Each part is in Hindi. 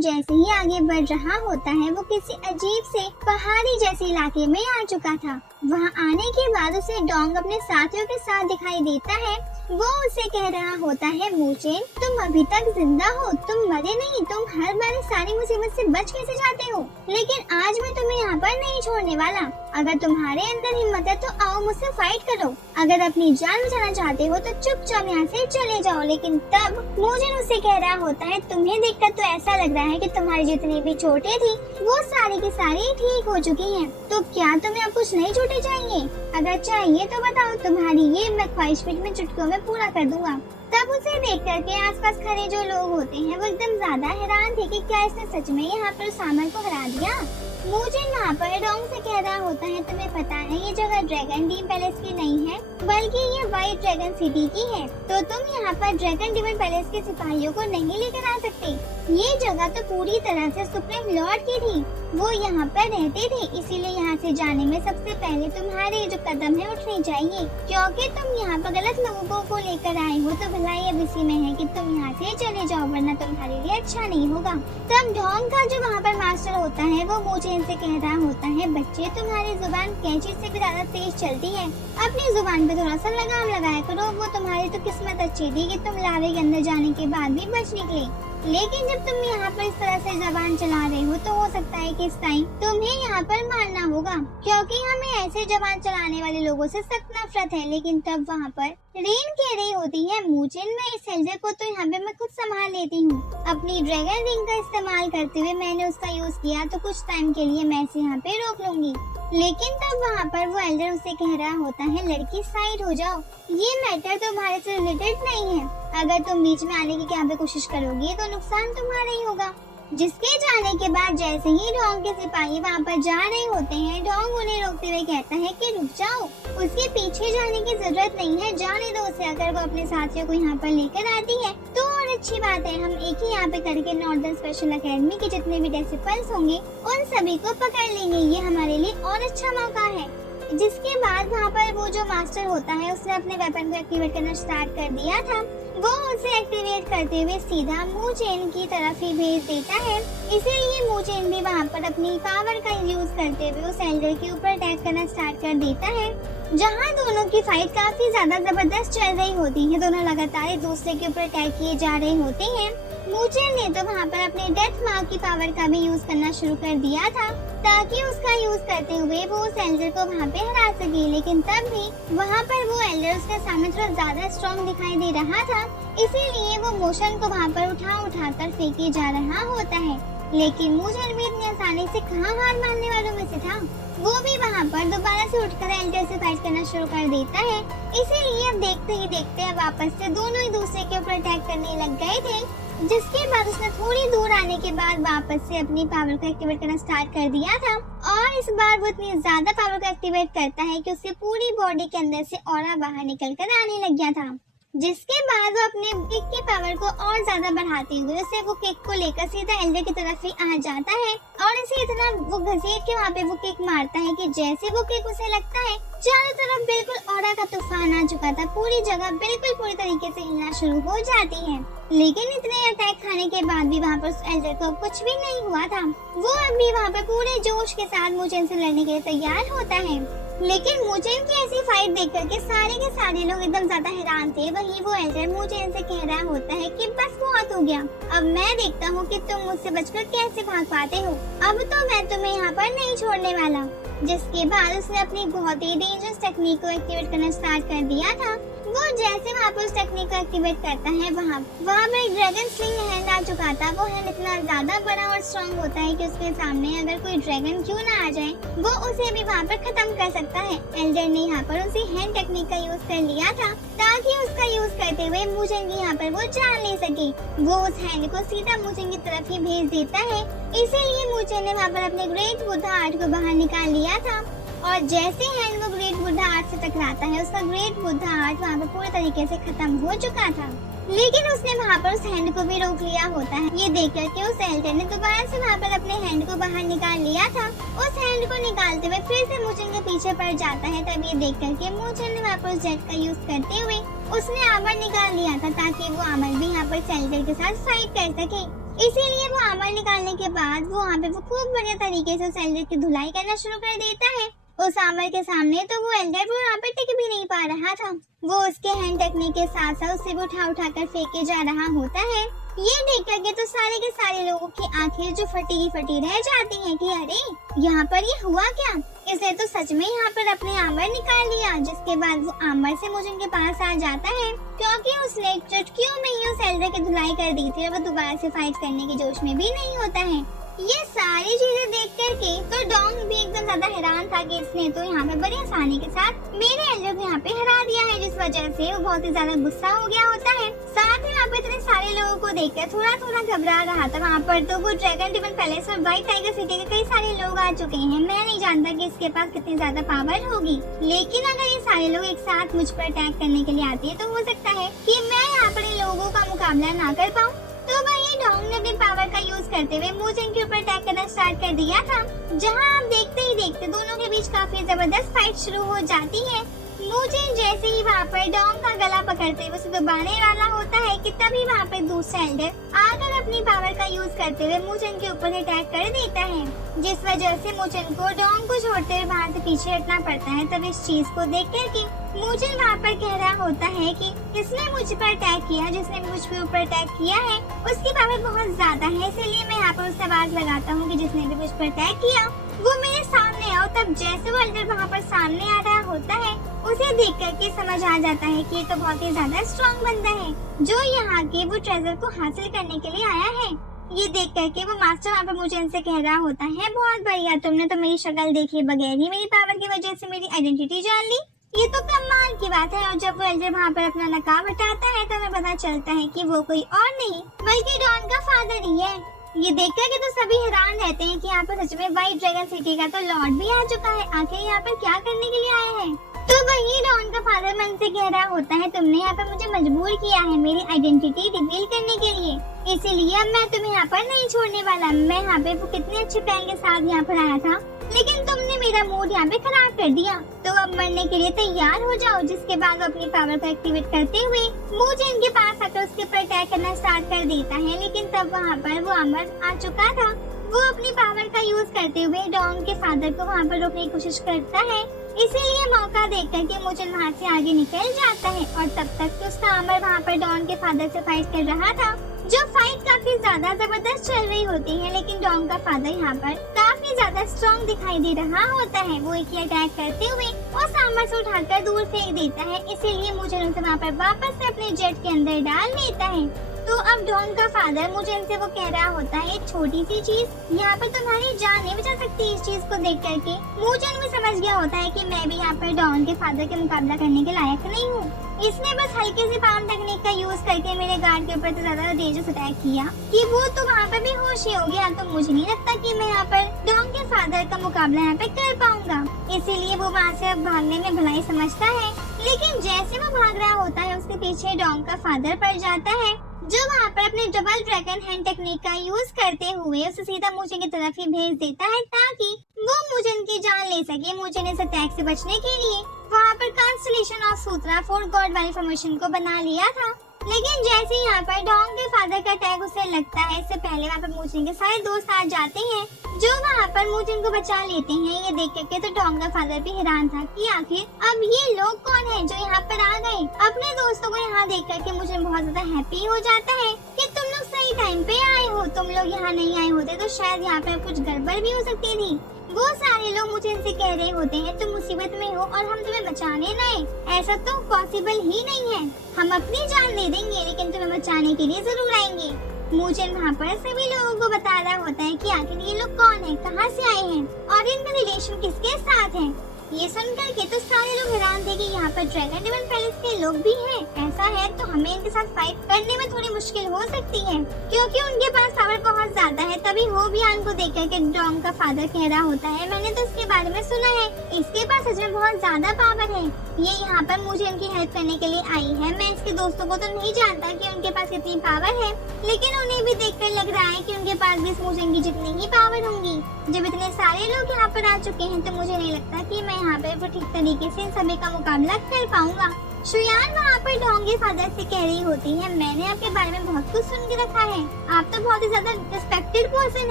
मूचेन जैसे ही आगे बढ़ रहा होता है वो किसी अजीब से पहाड़ी जैसे इलाके में आ चुका था। वहाँ आने के बाद उसे डोंग अपने साथियों के साथ दिखाई देता है। वो उसे कह रहा होता है, मूचेन तुम अभी तक जिंदा हो, तुम मरे नहीं, तुम हर बार सारी मुसीबत से बच कैसे जाते हो? लेकिन आज मैं तुम्हें यहाँ पर नहीं छोड़ने वाला। अगर तुम्हारे अंदर हिम्मत है तो आओ मुझसे फाइट करो। अगर अपनी जान बचाना चाहते हो तो चुपचाप यहाँ से चले जाओ। लेकिन तब मूचेन उसे कह रहा होता है, तुम्हें देखकर तो ऐसा लग रहा है कि तुम्हारी जितनी भी चोटें थी वो सारी की सारी ठीक हो चुकी हैं। तो क्या तुम्हें अब कुछ नई चोटें चाहिए? अगर चाहिए तो बताओ, तुम्हारी ये मैं ख्वाहिश में चुटकियों में पूरा कर दूंगा। तब उसे देख करके आसपास खड़े जो लोग होते हैं वो एकदम ज्यादा हैरान थे कि क्या इसने सच में यहाँ पर सामर को हरा दिया। मूचेन वहाँ पर डोंग से कह रहा होता है, तुम्हें पता है ये जगह ड्रैगन डीम पैलेस की नहीं है बल्कि ये व्हाइट ड्रैगन सिटी की है। तो तुम यहाँ पर ड्रैगन डीमन पैलेस के सिपाहियों को नहीं लेकर आ सकते। ये जगह तो पूरी तरह से सुप्रीम लॉर्ड की थी, वो यहाँ पर रहते थे, इसीलिए यहाँ से जाने में सबसे पहले तुम्हारे जो कदम है उठने चाहिए, क्योंकि तुम यहाँ पर गलत लोगों को लेकर आए हो। तो भलाई अब इसी में है कि तुम यहाँ से चले जाओ, वरना तुम्हारे लिए अच्छा नहीं होगा। तब डोंग का जो वहाँ पर मास्टर होता है वो मूचेन से कह रहा होता है, बच्चे तुम्हारी जुबान कैंची से भी ज्यादा तेज चलती है, अपनी जुबान पे थोड़ा सा लगाम लगाया करो। वो तुम्हारी तो किस्मत अच्छी थी कि तुम लावे के अंदर जाने के बाद भी बच निकले, लेकिन जब तुम यहाँ पर इस तरह से जबान चला रहे हो तो हो सकता है कि इस टाइम तुम्हें यहाँ पर मारना होगा, क्योंकि हमें ऐसे जबान चलाने वाले लोगों से सख्त नफरत है। लेकिन तब वहाँ पर रेन कह रही होती है, मूचेन मैं इस एल्डर को तो यहाँ पे मैं खुद संभाल लेती हूँ। अपनी ड्रैगन रिंग का इस्तेमाल करते हुए मैंने उसका यूज किया तो कुछ टाइम के लिए मैं इसे यहाँ पे रोक लूंगी। लेकिन तब वहाँ पर वो एल्डर उसे कह रहा होता है, लड़की साइड हो जाओ, ये मैटर तुम्हारे से रिलेटेड नहीं है। अगर तुम बीच में आने की यहाँ पे कोशिश करोगी तो नुकसान तुम्हारा ही होगा। जिसके जाने के बाद जैसे ही डोंग के सिपाही वहाँ पर जा रहे होते हैं, डोंग उन्हें रोकते हुए कहता है कि रुक जाओ, उसके पीछे जाने की जरूरत नहीं है, जाने दो उसे। अगर वो अपने साथियों को यहाँ पर लेकर आती है तो और अच्छी बात है, हम एक ही यहाँ पे करके नॉर्दर्न स्पेशल एकेडमी के जितने भी डिसिपल्स होंगे उन सभी को पकड़ लेंगे, ये हमारे लिए और अच्छा मौका है। जिसके बाद वहाँ पर वो जो मास्टर होता है उसने अपने वेपन को एक्टिवेट करना स्टार्ट कर दिया था। वो उसे एक्टिवेट करते हुए सीधा मूचेन की तरफ ही भेज देता है। इसीलिए मूचेन भी वहाँ पर अपनी पावर का यूज करते हुए उस एल्डर के ऊपर अटैक करना स्टार्ट कर देता है। जहाँ दोनों की फाइट काफी ज्यादा जबरदस्त चल रही होती है, दोनों लगातार एक दूसरे के ऊपर अटैक किए जा रहे होते हैं। मूचेन ने तो वहाँ पर अपने डेथ मार्क की पावर का भी यूज करना शुरू कर दिया था ताकि उसका यूज करते हुए वो उस एल्डर को वहाँ पे हरा सके। लेकिन तब भी वहाँ पर वो एल्डर उसके सामने थोड़ा ज्यादा स्ट्रॉन्ग दिखाई दे रहा था, इसीलिए वो मोशन को वहाँ पर उठा कर फेंके जा रहा होता है। लेकिन मूचेन भी इतनी आसानी से कहाँ हार मानने वालों में से था, वो भी वहाँ पर दोबारा से उठकर एल्डर से फाइट करना शुरू कर देता है। इसीलिए अब देखते ही देखते वापस से दोनों एक दूसरे के ऊपर अटैक करने लग गए थे। जिसके बाद उसने थोड़ी दूर आने के बाद वापस से अपनी पावर को एक्टिवेट करना स्टार्ट कर दिया था, और इस बार वो इतनी ज्यादा पावर को एक्टिवेट करता है कि उसकी पूरी बॉडी के अंदर से ऑरा बाहर निकल कर आने लग गया था। जिसके बाद वो अपने किक की पावर को और ज्यादा बढ़ाते हुए उसे वो किक को लेकर सीधा एल्डर की तरफ ही आ जाता है, और इसे इतना वो घसीट के वहाँ पे वो किक मारता है कि जैसे वो किक उसे लगता है चारों तरफ बिल्कुल ऑरा का तूफान आ चुका था, पूरी जगह बिल्कुल पूरी तरीके से हिलना शुरू हो जाती है। लेकिन इतने अटैक खाने के बाद भी वहाँ पर उस एल्डर को कुछ भी नहीं हुआ था। वो अभी वहाँ पर पूरे जोश के साथ मूचेन से लड़ने के लिए तैयार होता है। लेकिन मूचेन की ऐसी फाइट देख करके सारे के सारे लोग एकदम ज्यादा हैरान थे। वहीं वो एल्डर मूचेन से कह रहा होता है कि बस बहुत हो गया, अब मैं देखता हूँ कि तुम मुझसे बचकर कैसे भाग पाते हो, अब तो मैं तुम्हें यहाँ पर नहीं छोड़ने वाला। जिसके बाद उसने अपनी बहुत ही डेंजरस टेक्निक को एक्टिवेट करना स्टार्ट कर दिया था। वो जैसे वहाँ पर उस टेक्निक को एक्टिवेट करता है, वहाँ पर एक ड्रैगन स्लिंग हैंड आ चुका था। वो हैंड इतना ज्यादा बड़ा और स्ट्रॉन्ग होता है कि उसके सामने अगर कोई ड्रैगन क्यों ना आ जाए वो उसे भी वहाँ पर खत्म कर सकता है। एल्डर ने यहाँ पर उसी हैंड टेक्निक का यूज कर लिया था ताकि उसका यूज करते हुए मूचेन की यहाँ पर वो जान ले सके। वो उस हैंड को सीधा मूचेन की तरफ ही भेज देता है। इसीलिए मूचेन ने वहाँ पर अपने ग्रेट बुद्धा आर्ट को बाहर निकाल लिया था, और जैसे हैंड वो ग्रेट बुद्धा आर्ट से टकराता है उसका ग्रेट बुद्धा आर्ट वहाँ पर पूरे तरीके से खत्म हो चुका था। लेकिन उसने वहाँ पर उस हैंड को भी रोक लिया होता है। ये देख करके उस एल्डर ने दोबारा से वहाँ पर अपने हैंड को बाहर निकाल लिया था। उस हैंड को निकालते हुए फिर से मूचेन के पीछे पड़ जाता है। तब ये देख करके मूचेन ने वहाँ पर उस जेट का यूज करते हुए उसने आर्मर निकाल लिया था ताकि वो आर्मर भी यहाँ पर एल्डर के साथ फाइट कर सके। इसीलिए वो आमर निकालने के बाद वो वहाँ पे वो खूब बढ़िया तरीके से उस एल्डर की धुलाई करना शुरू कर देता है। उस आमर के सामने तो वो एल्डर वो यहाँ पे टिक भी नहीं पा रहा था। वो उसके हैंड टेक्निक के साथ साथ उसे भी उठा उठा कर फेंके जा रहा होता है। ये देख करके तो सारे के सारे लोगों की आंखें जो फटी की फटी रह जाती हैं कि अरे यहाँ पर ये हुआ क्या। इसने तो सच में यहाँ पर अपने आमर निकाल लिया। जिसके बाद वो आमर से मुजन के पास आ जाता है क्योंकि उसने चुटकियों में ही उस एल्डर की धुलाई कर दी थी और वो दोबारा से फाइट करने के जोश में भी नहीं होता है। ये सारी चीजें देख करके तो डोंग भी एकदम ज्यादा हैरान था कि इसने तो यहाँ पे बड़ी आसानी के साथ मेरे एल्डर को यहाँ पे हरा दिया है, जिस वजह से वो बहुत ही ज्यादा गुस्सा हो गया होता है। साथ ही वहाँ पे इतने सारे लोगों को देखकर थोड़ा थोड़ा घबरा रहा था। वहाँ पर तो वो ड्रैगन रिबन पैलेस और व्हाइट टाइगर सिटी के कई सारे लोग आ चुके हैं। मैं नहीं जानता कि इसके पास कितनी ज्यादा पावर होगी, लेकिन अगर ये सारे लोग एक साथ मुझ पर अटैक करने के लिए आते हैं तो हो सकता है कि मैं यहाँ पर इन लोगों का मुकाबला ना कर पाऊँ। तो वही डोंग ने अपनी पावर का यूज करते हुए मुजन के ऊपर अटैक करना स्टार्ट कर दिया था। जहां आप देखते ही देखते दोनों के बीच काफी जबरदस्त फाइट शुरू हो जाती है। मुजन जैसे ही वहाँ पर डोंग का गला पकड़ते हुए उसे दबाने वाला होता है कि तभी वहाँ पर दूसरा एल्डर आकर अपनी पावर का यूज करते हुए मुजन के ऊपर अटैक कर देता है, जिस वजह से मुजन को डोंग को छोड़ते हुए वहाँ से पीछे हटना पड़ता है। तब इस चीज को देख करके मुजन वहाँ पर कह रहा होता है कि जिसने मुझ पर अटैक किया, जिसने मुझ पे ऊपर अटैक किया है उसकी पावर बहुत ज्यादा है, इसलिए मैं यहाँ पर उससे आवाज लगाता हूँ कि जिसने भी मुझ पर अटैक किया वो मेरे सामने आओ। तब जैसे वो एल्डर वहाँ पर सामने आ रहा होता है उसे देख करके समझ आ जाता है कि ये तो बहुत ही ज्यादा स्ट्रॉन्ग बंदा है जो यहाँ के वो ट्रेजर को हासिल करने के लिए आया है। ये देख करके वो मास्टर वहाँ पर मुझे इनसे कह रहा होता है, बहुत बढ़िया, तुमने तो मेरी शक्ल देखे बगैर ही मेरी पावर की वजह से मेरी आइडेंटिटी जान ली। ये तो कमाल की बात है। और जब वो एल्डर वहाँ पर अपना नकाब हटाता है तो हमें पता चलता है कि वो कोई और नहीं बल्कि डॉन का फादर ही है। ये देख करके तो सभी हैरान रहते हैं कि यहाँ पर सच में व्हाइट ड्रैगन सिटी का तो लॉर्ड भी आ चुका है। आखिर यहाँ पर क्या करने के लिए आया है। तो वही डॉन का फादर मन से कह रहा होता है, तुमने यहाँ पर मुझे मजबूर किया है मेरी आइडेंटिटी रिवील करने के लिए, इसीलिए अब मैं तुम्हें यहाँ पर नहीं छोड़ने वाला। मैं यहाँ पे वो कितने अच्छे प्लान के साथ यहाँ पर आया था, लेकिन तुमने मेरा मूड यहाँ पे खराब कर दिया। तो अब मरने के लिए तैयार हो जाओ। जिसके बाद वो अपनी पावर को एक्टिवेट करते हुए मुझे इनके पास आकर उसके ऊपर अटैक करना स्टार्ट कर देता है। लेकिन तब वहाँ पर वो अमर आ चुका था। वो अपनी पावर का यूज करते हुए डॉन के फादर को वहाँ पर रोकने की कोशिश करता है, इसीलिए मौका देखकर के मुजन वहाँ से आगे निकल जाता है। और तब तक उसका अमर वहाँ पर डॉन के फादर से फाइट कर रहा था, जो फाइट काफी ज्यादा जबरदस्त चल रही होती है। लेकिन डॉन का फादर यहाँ पर काफी ज्यादा स्ट्रॉन्ग दिखाई दे रहा होता है। वो एक ही अटैक करते हुए उस अमर से उठाकर दूर फेंक देता है, इसीलिए मुजन उसे वहाँ पर वापस से अपने जेट के अंदर डाल देता है। तो अब डॉन का फादर मुझे इनसे वो कह रहा होता है, एक छोटी सी चीज यहाँ पर तुम्हारी जान नहीं बचा सकती। इस चीज को देख करके मुजन भी समझ गया होता है कि मैं भी यहाँ पर डॉन के फादर के मुकाबला करने के लायक नहीं हूँ। इसने बस हल्के से पाम टेक्निक का यूज करके मेरे गार्ड के ऊपर तो ज्यादा डेंजरस अटैक किया कि वो तो वहाँ पर भी होश ही हो गया। तो मुझे नहीं लगता कि मैं यहाँ पर डॉन के फादर का मुकाबला यहाँ पे कर पाऊंगा, इसीलिए वो वहाँ से अब भागने में भलाई समझता है। लेकिन जैसे वो भाग रहा होता है उसके पीछे डॉन का फादर पड़ जाता है, जो वहाँ पर अपने डबल ड्रैगन हैंड टेक्निक का यूज करते हुए उसे सीधा मुझे की तरफ ही भेज देता है ताकि वो मुजन की जान ले सके। मुजन इस अटैक से बचने के लिए वहाँ पर कॉन्स्टलेशन ऑफ सूत्रा 4 गॉड वाली फॉर्मेशन को बना लिया था। लेकिन जैसे ही यहाँ पर डॉन के फादर का अटैक उसे लगता है, इससे पहले वहाँ पर मुजन के सारे दोस्त आ जाते हैं जो वहाँ पर मुजन को बचा लेते हैं। ये देख करके तो डॉन का फादर भी हैरान था कि आखिर अब ये लोग कौन है जो यहाँ पर आ गए। अपने दोस्तों को यहाँ देख करके मुझे बहुत ज्यादा हैप्पी हो जाता है कि तुम लोग सही टाइम पे आए हो। तुम लोग यहाँ नहीं आए होते तो शायद यहाँ पर कुछ गड़बड़ भी हो सकती थी। वो सारे लोग मुझे इनसे कह रहे होते हैं तुम मुसीबत में हो और हम तुम्हें बचाने न आए, ऐसा तो पॉसिबल ही नहीं है। हम अपनी जान दे देंगे लेकिन तुम्हें बचाने के लिए जरूर आएंगे। मुझे वहाँ पर सभी लोगों को बता रहा होता है कि आखिर ये लोग कौन है, कहाँ से आए हैं और इनका रिलेशन किसके साथ है। ये सुनकर के तो सारे लोग हैरान थे कि यहाँ पर ड्रैगन रिबन पैलेस के लोग भी हैं। ऐसा है तो हमें इनके साथ फाइट करने में थोड़ी मुश्किल हो सकती है क्योंकि उनके पास पावर बहुत ज्यादा है। तभी वो भी को देख कर के डॉन का फादर कह रहा होता है, मैंने तो इसके बारे में सुना है, इसके पास सच में बहुत ज्यादा पावर है। ये यहाँ पर मुझे इनकी हेल्प करने के लिए आई है। मैं इसके दोस्तों को तो नहीं जानता कि उनके पास कितनी पावर है, लेकिन उन्हें भी देखकर लग रहा है कि उनके पास भी मुझे की जितनी ही पावर होंगी। जब इतने सारे लोग यहाँ पर आ चुके हैं तो मुझे नहीं लगता कि मैं यहाँ पे वो ठीक तरीके से इन सभी का मुकाबला कर पाऊंगा। श्रेयान वहाँ पर डोंग के फादर से कह रही होती है, मैंने आपके बारे में बहुत कुछ सुन के रखा है, आप तो बहुत ही ज्यादा रिस्पेक्टेड पर्सन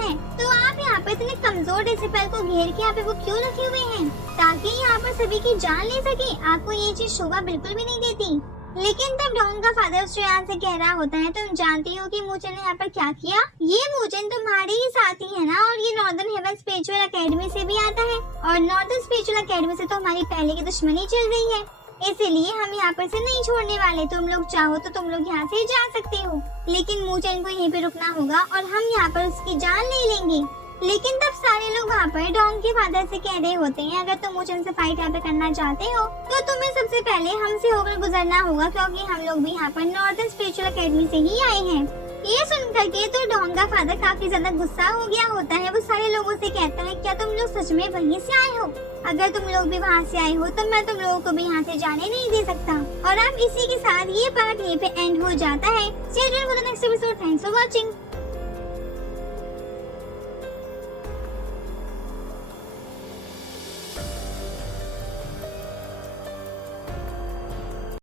है, तो आप यहाँ पर इतने कमजोर डेसिबल को घेर के यहाँ पे वो क्यों रखे हुए हैं, ताकि यहाँ पर सभी की जान ले सके। आपको ये चीज शोभा बिल्कुल भी नहीं देती। लेकिन तब डोंग का फादर श्रेयान से कह रहा होता है, तुम जानती हो कि मूचन ने यहाँ पर क्या किया? ये मूचन तुम्हारे ही साथी है ना, और ये नॉर्दर्न हेवन स्पिरिचुअल एकेडमी से भी आता है, और नॉर्दर्न स्पिरिचुअल एकेडमी से तो हमारी पहले की दुश्मनी चल रही है, इसीलिए हम यहाँ पर से नहीं छोड़ने वाले। तुम लोग चाहो तो तुम लोग यहाँ से जा सकते हो, लेकिन मूचन को यहीं पे रुकना होगा और हम यहाँ पर उसकी जान ले लेंगे। लेकिन तब सारे लोग वहाँ पर डोंग के फादर से कह रहे होते हैं, अगर तुम मूचन से फाइट यहाँ पे करना चाहते हो तो तुम्हें सबसे पहले हमसे होकर गुजरना होगा, क्योंकि हम लोग भी यहाँ पर नॉर्दर्न स्पिरिचुअल एकेडमी से ही आए हैं। ये सुनकर के तो डोंग का फादर काफी ज्यादा गुस्सा हो गया होता है। वो सारे लोगों से कहता है, क्या तुम लोग सच में वहीं से आए हो? अगर तुम लोग भी वहाँ से आए हो तो मैं तुम लोगों को भी यहाँ से जाने नहीं दे सकता। और अब इसी के साथ ये पार्ट यहीं पे एंड हो जाता है। See you for the next episode. Thanks for watching.